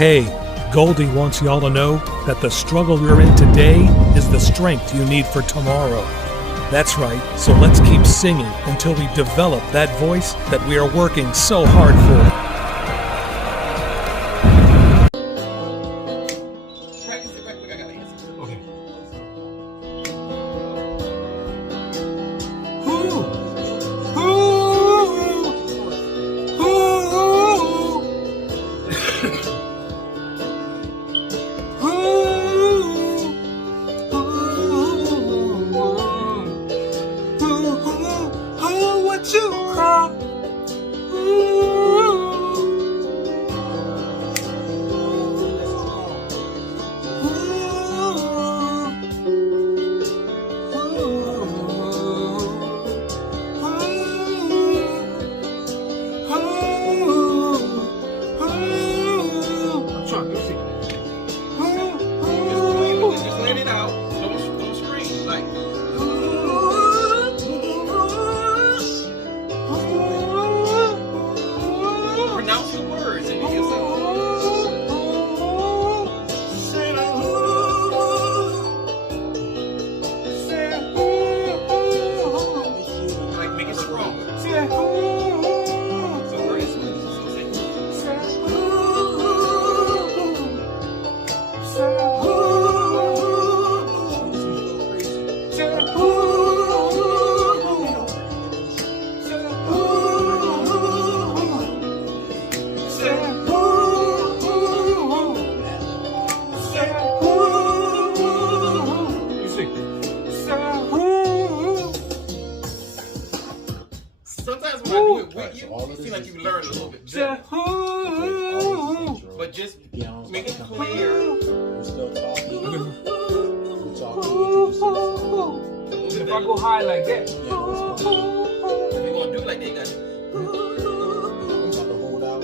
Hey, Goldie wants y'all to know that the struggle you're in today is the strength you need for tomorrow. That's right, so let's keep singing until we develop that voice that we are working so hard for. Sometimes when I do it with you, it seems like you learn a little bit better. But just make it clear. We're still talking. We're talking. If I go high like that, If you're going to do it like that, you got to. I'm trying to hold out.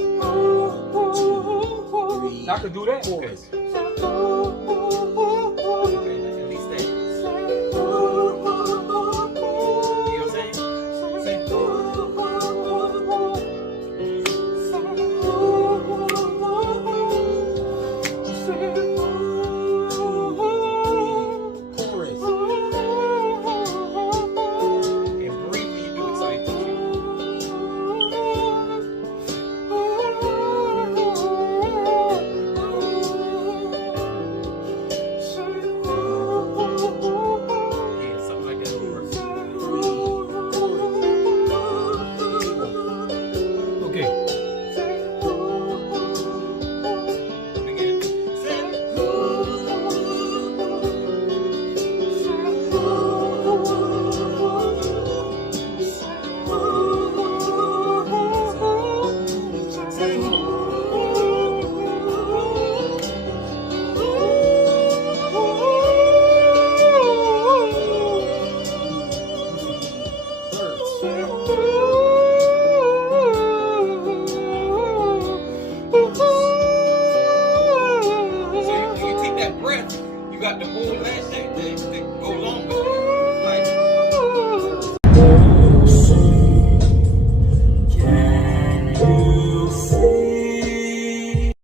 1, 2, 3. I can do that. Chorus. Okay, at least that. You know what I'm saying? Chorus. And breathe when you do it so they teach you. Yeah, something like that will work. Okay. Again. Breath, you got the whole last thing to go longer. Like